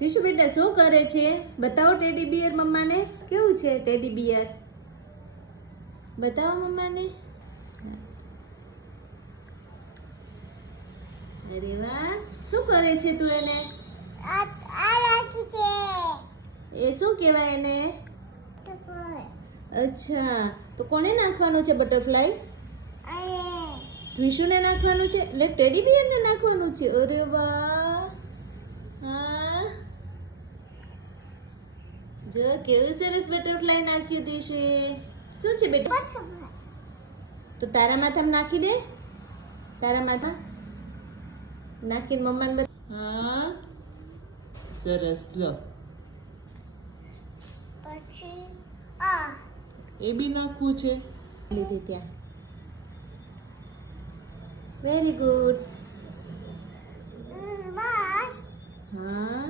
વિશુ બેટા શું કરે છે? બતાવો ટેડી બિયર મમ્માને. કેવું છે ટેડી બિયર? બતાવો મમ્માને. અરે વાહ, શું કરે છે તું એને? એ શું કહેવાય એને? અચ્છા, તો કોને નાખવાનું છે બટરફ્લાય? વિશુને નાખવાનું છે? એટલે ટેડી બિયરને નાખવાનું છે. અરે વાહ, હા, જો કેવું સરસ બટરફ્લાય નાખ્યું દીશે. શું છે બેટા? તો તારા માથામાં નાખી દે. તારા માથા નાખીને મમ્માને હા, સરસ. લો એ બી નાખવું છે. લીધી ત્યાં. Very good. હા, હા,